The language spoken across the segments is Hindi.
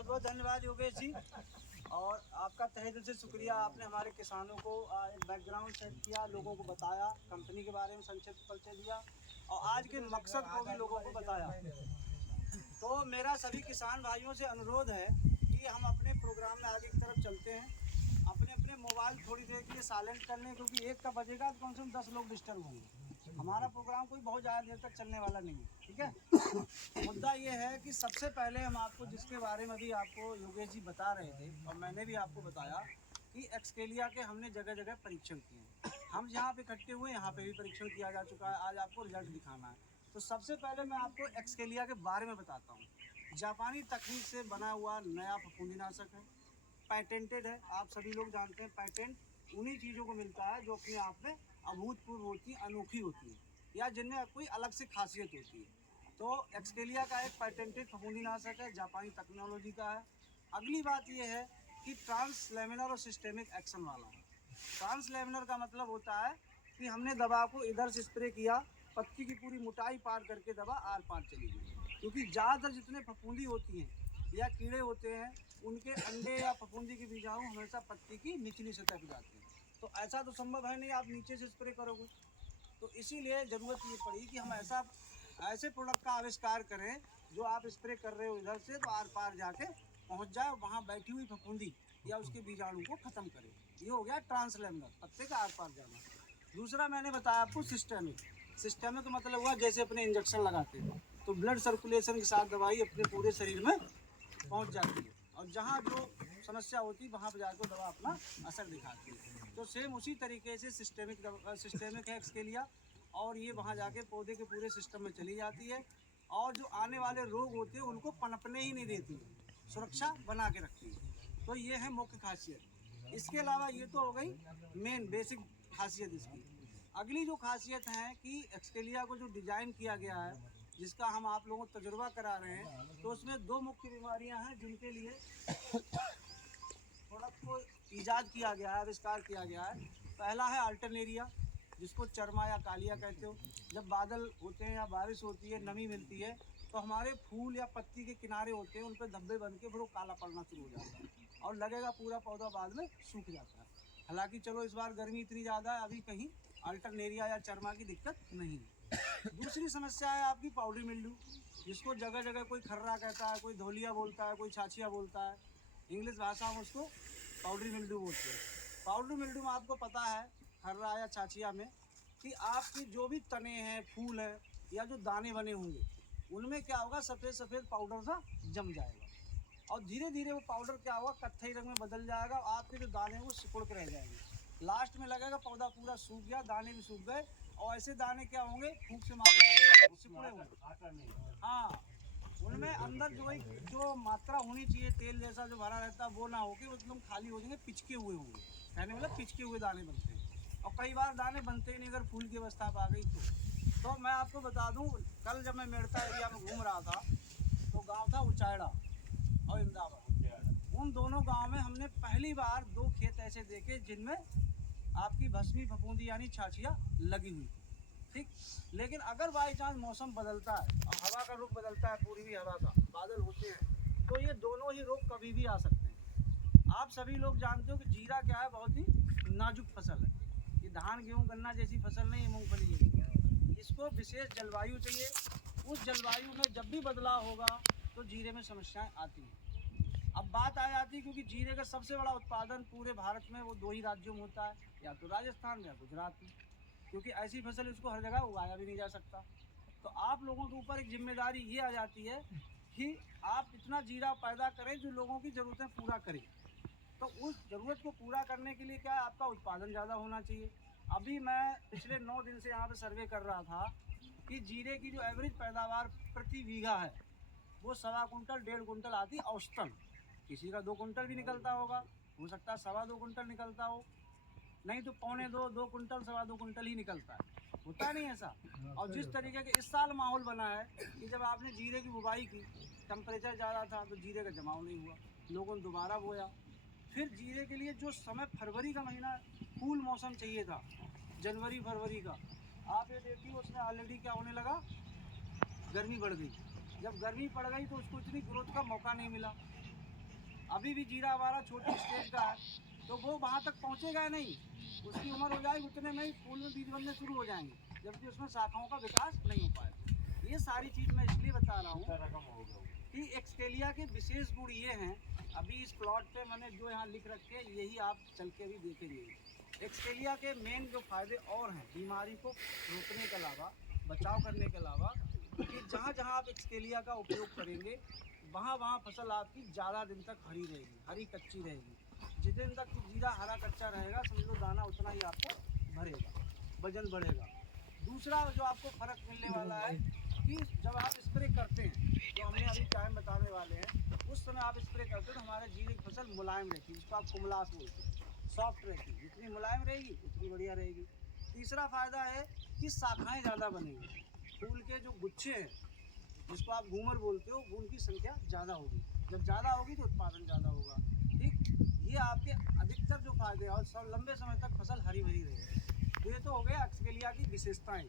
बहुत बहुत धन्यवाद योगेश जी, और आपका तहे दिल से शुक्रिया। आपने हमारे किसानों को एक बैकग्राउंड सेट किया, लोगों को बताया, कंपनी के बारे में संक्षिप्त परिचय दिया और आज के मकसद को भी लोगों को बताया। तो मेरा सभी किसान भाइयों से अनुरोध है कि हम अपने प्रोग्राम में आगे की तरफ चलते हैं। अपने अपने मोबाइल थोड़ी देर के लिए साइलेंट कर लें, क्योंकि एक का बजेगा तो कम से कम 10 लोग डिस्टर्ब होंगे। हमारा प्रोग्राम कोई बहुत ज़्यादा देर तक चलने वाला नहीं है, ठीक है। मुद्दा ये है कि सबसे पहले हम आपको जिसके बारे में भी आपको योगेश जी बता रहे थे और मैंने भी आपको बताया कि एक्सकेलिया के हमने जगह जगह परीक्षण किए। हम जहाँ पे इकट्ठे हुए यहाँ पे भी परीक्षण किया जा चुका है, आज आपको रिजल्ट दिखाना है। तो सबसे पहले मैं आपको एक्सकेलिया के बारे में बताता हूँ। जापानी तकनीक से बना हुआ नया फफूंदीनाशक है, पैटेंटेड है। आप सभी लोग जानते हैं पैटेंट उन्हीं चीज़ों को मिलता है जो अपने आप में अभूतपूर्व होती है, अनोखी होती है, या जिनमें कोई अलग से खासियत होती है। तो एक्सकेलिया का एक पैटेंटेड फफूंदीनाशक है, जापानी टेक्नोलॉजी का है। अगली बात यह है कि ट्रांस लेमिनर और सिस्टेमिक एक्शन वाला है। ट्रांस लेमिनर का मतलब होता है कि हमने दवा को इधर से स्प्रे किया, पत्ती की पूरी मोटाई पार करके दवा आर पार चली गई। क्योंकि ज़्यादातर जितने फफूंदी होती हैं या कीड़े होते हैं, उनके अंडे या फफूंदी के बीजाणु हमेशा पत्ती की निचली सतह पर जाते हैं। तो ऐसा तो संभव है नहीं आप नीचे से स्प्रे करोगे। तो इसीलिए ज़रूरत ये पड़ी कि हम ऐसे प्रोडक्ट का आविष्कार करें जो आप स्प्रे कर रहे हो इधर से तो आर पार जाके पहुंच जाए, वहाँ बैठी हुई फफूंदी या उसके बीजाणु को ख़त्म करे। ये हो गया ट्रांसलेमिनर, पत्ते का आर पार जाना। दूसरा मैंने बताया आपको सिस्टेमिक। सिस्टेमिक का मतलब हुआ जैसे अपने इंजेक्शन लगाते हैं तो ब्लड सर्कुलेशन के साथ दवाई अपने पूरे शरीर में पहुंच जाती है, और जहाँ जो समस्या होती है वहाँ पर जाकर दवा अपना असर दिखाती है। तो सेम उसी तरीके से सिस्टेमिक है एक्सकेलिया, और ये वहाँ जाके पौधे के पूरे सिस्टम में चली जाती है, और जो आने वाले रोग होते हैं उनको पनपने ही नहीं देती है, सुरक्षा बना के रखती है। तो ये है मुख्य खासियत। इसके अलावा ये तो हो गई मेन बेसिक खासियत इसकी। अगली जो खासियत है कि एक्सकेलिया को जो डिज़ाइन किया गया है, जिसका हम आप लोगों को तजुर्बा करा रहे हैं, तो उसमें दो मुख्य बीमारियां हैं जिनके लिए प्रोडक्ट को ईजाद किया गया है, आविष्कार किया गया है। पहला है अल्टरनेरिया, जिसको चरमा या कालिया कहते हो। जब बादल होते हैं या बारिश होती है, नमी मिलती है, तो हमारे फूल या पत्ती के किनारे होते हैं, उन पर धब्बे बन के फिर वो काला पड़ना शुरू हो जाता है और लगेगा पूरा पौधा बाद में सूख जाता है। हालांकि चलो इस बार गर्मी इतनी ज़्यादा है, अभी कहीं अल्टरनेरिया या चरमा की दिक्कत नहीं है। दूसरी समस्या है आपकी पाउडरी मिल्ड्यू, जिसको जगह जगह कोई खर्रा कहता है, कोई धोलिया बोलता है, कोई छाछिया बोलता है। इंग्लिश भाषा में उसको पाउडरी मिल्ड्यू बोलते हैं। पाउडरी मिल्ड्यू में आपको पता है खर्रा या छाछिया में कि आपकी जो भी तने हैं, फूल हैं या जो दाने बने होंगे, उनमें क्या होगा, सफ़ेद सफ़ेद पाउडर सा जम जाएगा, और धीरे धीरे वो पाउडर क्या होगा, कत्थई रंग में बदल जाएगा, और आपके जो दाने हैं वो सिकुड़ के रह जाएंगे। लास्ट में लगेगा पौधा पूरा सूख गया, दाने भी सूख गए, और ऐसे दाने क्या होंगे, फूंक से मारे सिकुड़े होंगे। हाँ, उनमें अंदर जो मात्रा होनी चाहिए तेल जैसा जो भरा रहता है वो ना होके मतलब खाली हो जाएंगे, पिचके हुए होंगे। कहने मतलब पिचके हुए दाने बनते हैं, और कई बार दाने बनते ही नहीं अगर फूल की अवस्था आ गई तो मैं आपको बता दूं, कल जब मैं मेड़ता एरिया में घूम रहा था तो गांव था उचाड़ा और इमदाबाद। उन दोनों गांव में हमने पहली बार दो खेत ऐसे देखे जिनमें आपकी भस्मी फफूंदी यानी छाछिया लगी हुई थी, ठीक। लेकिन अगर बाई चांस मौसम बदलता है और हवा का रुख बदलता है, पूर्वी हवा का, बादल होते हैं, तो ये दोनों ही रोग कभी भी आ सकते हैं। आप सभी लोग जानते हो कि जीरा क्या है, बहुत ही नाजुक फसल है। ये धान गेहूँ गन्ना जैसी फसल नहीं है, मूंगफली जैसी। इसको विशेष जलवायु चाहिए। उस जलवायु में जब भी बदलाव होगा तो जीरे में समस्याएं आती हैं। अब बात आ जाती है, क्योंकि जीरे का सबसे बड़ा उत्पादन पूरे भारत में वो दो ही राज्यों में होता है, या तो राजस्थान में या गुजरात में, क्योंकि ऐसी फसल इसको हर जगह उगाया भी नहीं जा सकता। तो आप लोगों के ऊपर एक जिम्मेदारी ये आ जाती है कि आप इतना जीरा पैदा करें जो लोगों की ज़रूरतें पूरा करें। तो उस ज़रूरत को पूरा करने के लिए क्या है, आपका उत्पादन ज़्यादा होना चाहिए। अभी मैं पिछले 9 दिन से यहाँ पे सर्वे कर रहा था कि जीरे की जो एवरेज पैदावार प्रति बीघा है वो 1.25 कुंटल 1.5 कुंटल आती औसतन। किसी का 2 कुंटल भी निकलता होगा, हो सकता है 2.25 कुंटल निकलता हो, नहीं तो 2.25 कुंटल 2.25 कुंटल ही निकलता है, होता नहीं ऐसा। और जिस तरीके के इस साल माहौल बना है कि जब आपने जीरे की बुवाई की, टेम्परेचर ज़्यादा था तो जीरे का जमाव नहीं हुआ, लोगों ने दोबारा बोया। फिर जीरे के लिए जो समय फरवरी का महीना कूल मौसम चाहिए था, जनवरी फरवरी का, आप ये देखिए उसमें ऑलरेडी क्या होने लगा, गर्मी बढ़ गई। जब गर्मी पड़ गई तो उसको इतनी ग्रोथ का मौका नहीं मिला, अभी भी जीरा हमारा छोटी स्टेज का है, तो वो वहाँ तक पहुँचेगा नहीं। उसकी उम्र हो जाएगी उतने में ही फूल में बीज बनने शुरू हो जाएंगे, जबकि उसमें शाखाओं का विकास नहीं हो पाएगा। ये सारी चीज़ मैं इसलिए बता रहा हूँ कि एक्सकेलिया के विशेष गुण ये हैं। अभी इस प्लॉट पे मैंने जो यहाँ लिख रखे हैं यही आप चल के भी देखेंगे। एक्सकेलिया के मेन जो फायदे और हैं बीमारी को रोकने के अलावा, बचाव करने के अलावा, कि जहाँ जहाँ आप एक्सकेलिया का उपयोग करेंगे वहाँ वहाँ फसल आपकी ज़्यादा दिन तक हरी रहेगी, हरी कच्ची रहेगी। जिस दिन तक जीरा हरा कच्चा रहेगा समझ लो दाना उतना ही आपको भरेगा, वजन बढ़ेगा। दूसरा जो आपको फ़र्क मिलने वाला है कि जब आप स्प्रे करते हैं, तो हमने अभी टाइम बताने वाले हैं, उस समय आप स्प्रे करते हैं तो हमारे जीरे की फसल मुलायम रहती है, जिसको आप कुमलास बोलते हैं, सॉफ्ट रहती है। जितनी मुलायम रहेगी उतनी बढ़िया रहेगी। तीसरा फ़ायदा है कि शाखाएँ ज़्यादा बनेंगी, फूल के जो गुच्छे हैं जिसको आप घूमर बोलते हो उनकी संख्या ज़्यादा होगी। जब ज़्यादा होगी तो उत्पादन ज़्यादा होगा। ठीक, ये आपके अधिकतर जो फायदे हैं, और लंबे समय तक फसल हरी भरी रहेगी। तो ये तो हो गया एक्सकेलिया की विशेषताएं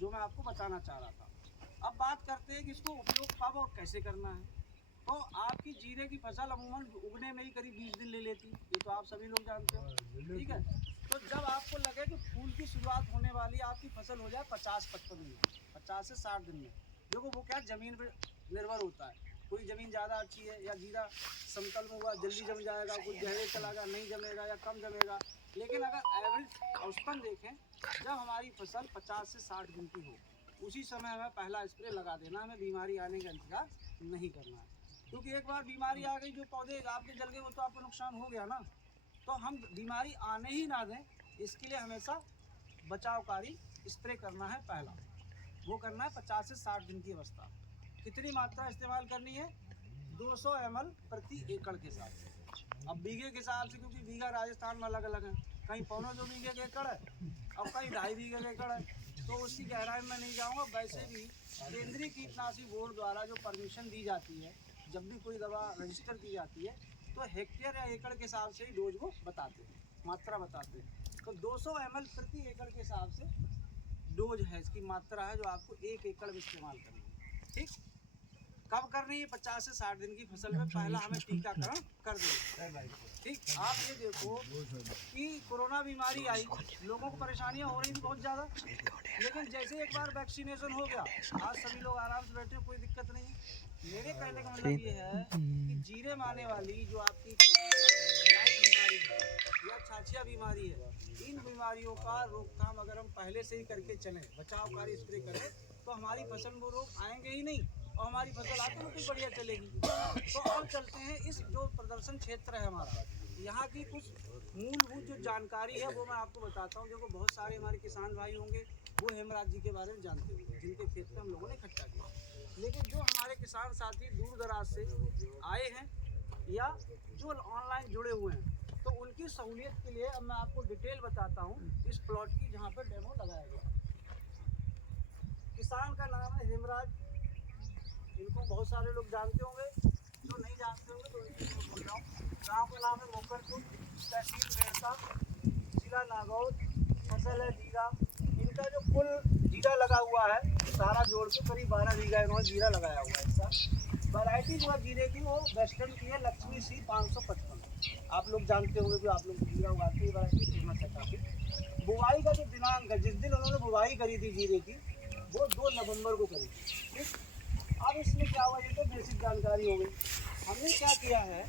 जो मैं आपको बताना चाह रहा था। अब बात करते हैं कि इसको उपयोग कब और कैसे करना है। तो आपकी जीरे की फसल अमूमन उगने में ही करीब 20 दिन ले लेती है, ये तो आप सभी लोग जानते हो। ठीक है, तो जब आपको लगे कि फूल की शुरुआत होने वाली है, आपकी फसल हो जाए 50-55 दिन, 50 से 60 दिन में। देखो वो क्या ज़मीन पर निर्भर होता है, कोई ज़मीन ज़्यादा अच्छी है या जीरा समतल में हुआ जल्दी जम जाएगा, कोई गहरे चलागा नहीं जमेगा या कम जमेगा। लेकिन अगर एवरेज औसतन देखें, जब हमारी फसल 50 से 60 दिन की हो उसी समय हमें पहला स्प्रे लगा देना, हमें बीमारी आने का इंतजार नहीं करना है। क्योंकि एक बार बीमारी आ गई, जो पौधे आपके जल गए वो तो आपको नुकसान हो गया ना। तो हम बीमारी आने ही ना दें, इसके लिए हमेशा बचावकारी स्प्रे करना है। पहला वो करना है 50 से 60 दिन की अवस्था। कितनी मात्रा इस्तेमाल करनी है? 200 ml प्रति एकड़ के हिसाब से। अब बीघे के हिसाब से, क्योंकि बीघा राजस्थान में अलग अलग है, कहीं 1.25 बीघे के एकड़ है और कहीं 2.5 बीघे के एकड़ है, तो उसकी गहराई में नहीं जाऊँगा। वैसे भी केंद्रीय कीटनाशी बोर्ड द्वारा जो परमिशन दी जाती है, जब भी कोई दवा रजिस्टर की जाती है तो हेक्टेयर या एकड़ के हिसाब से ही डोज वो बताते हैं, मात्रा बताते हैं। तो 200 ml प्रति एकड़ के हिसाब से डोज है, इसकी मात्रा है जो आपको 1 एकड़ में इस्तेमाल करनी है। ठीक, कब करनी है? 50 से 60 दिन की फसल में पहला हमें टीकाकरण कर देंगे। ठीक, आप ये देखो कि कोरोना बीमारी आई, लोगों को परेशानियां हो रही थी बहुत ज़्यादा, लेकिन जैसे एक बार वैक्सीनेशन हो गया, आज सभी लोग आराम से बैठे, कोई दिक्कत नहीं है। मेरे कहने का मतलब ये है कि जीरे में आने वाली जो आपकी लाइट बीमारी है या छाछिया बीमारी है, इन बीमारियों का रोकथाम अगर हम पहले से ही करके चलें, बचावकारी स्प्रे करें, तो हमारी फसल में रोग आएंगे ही नहीं और हमारी फसल ऑटोमेटिक बढ़िया चलेगी। तो अब चलते हैं, इस जो प्रदर्शन क्षेत्र है हमारा, यहाँ की कुछ मूलभूत जो जानकारी है वो मैं आपको बताता हूँ। देखो बहुत सारे हमारे किसान भाई होंगे वो हेमराज जी के बारे में जानते होंगे, जिनके खेत में हम लोगों ने इकट्ठा किया। लेकिन जो हमारे किसान साथी दूर दराज से आए हैं या जो ऑनलाइन जुड़े हुए हैं, तो उनकी सहूलियत के लिए अब मैं आपको डिटेल बताता हूँ इस प्लॉट की जहाँ पर डेमो लगाया गया। किसान का नाम है हेमराज, इनको बहुत सारे लोग जानते होंगे, जो नहीं जानते होंगे तो इनके लिए बोल रहा हूँ। गाँव का नाम है मोकरपुर, तहसील मेरसा, जिला नागौर, फसल है जीरा। इनका जो कुल जीरा लगा हुआ है सारा जोड़ के करीब 12 बीघा इन्होंने जीरा लगाया हुआ है। इसका वैरायटी जो है जीरे की वो वेस्टर्न की है, लक्ष्मी सी 555। आप लोग जानते होंगे, जो आप लोग जीरा उगाते हैं वैरायटी फेमस है काफ़ी। बुवाई का जो दिनांक है, जिस दिन उन्होंने बुवाई करी थी जीरे की, वो 2 नवंबर को करी थी। ठीक, अब इसमें क्या हुआ, ये तो बेसिक जानकारी हो गई। हमने क्या किया है,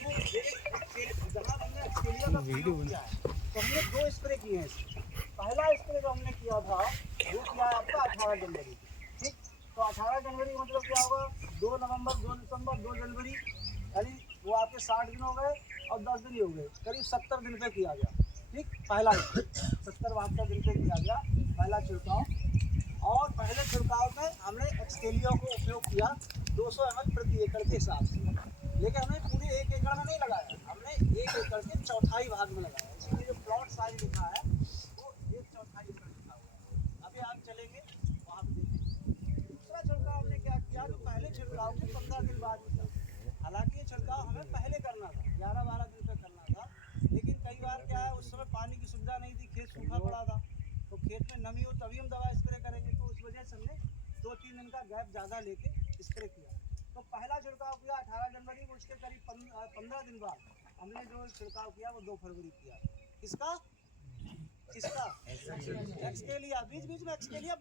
जहाँ हमने ऑस्ट्रेलिया का प्रयोग किया है तो हमने 2 स्प्रे किए हैं। पहला स्प्रे जो हमने किया था वो किया है आपका 18 जनवरी। ठीक, तो 18 जनवरी मतलब क्या होगा, 2 नवंबर, 2 दिसंबर, 2 जनवरी, यानी वो आपके 60 दिन हो गए और 10 दिन ही हो गए, करीब 70 दिन पे किया गया। ठीक, पहला 70-72 दिन पे किया गया पहला छिड़काव। और पहले छिड़काव में हमने एक्सकेलिया को उपयोग किया 200 ml प्रति एकड़ के हिसाब से, लेकिन हमने पूरे 1 एकड़ में नहीं लगाया, हमने 1 एकड़ के चौथाई भाग में लगाया। इसीलिए जो प्लॉट साइज लिखा है वो 1/4 एकड़ लिखा हुआ है। अभी आप चलेंगे वहाँ पे देखेंगे। दूसरा छिड़काव हमने क्या किया, जो पहले छिड़काव के 15 दिन बाद किया। हालांकि ये छिड़काव हमें पहले करना था, 11-12 दिन पे करना था, लेकिन कई बार क्या है उस समय पानी की सुविधा नहीं थी, खेत सूखा पड़ा था, तो खेत में नमी हो तभी हम दवा स्प्रे करेंगे, तो उस वजह से हमने 2-3 दिन का गैप ज़्यादा लेके स्प्रे किया। तो तो पहला छिड़काव किया 18 जनवरी को, उसके करीब 15 दिन बाद हमने जो छिड़काव किया वो 2 फरवरी किया। किसका किसका? एक्सकेलिया। बीच बीच में एक्सकेलिया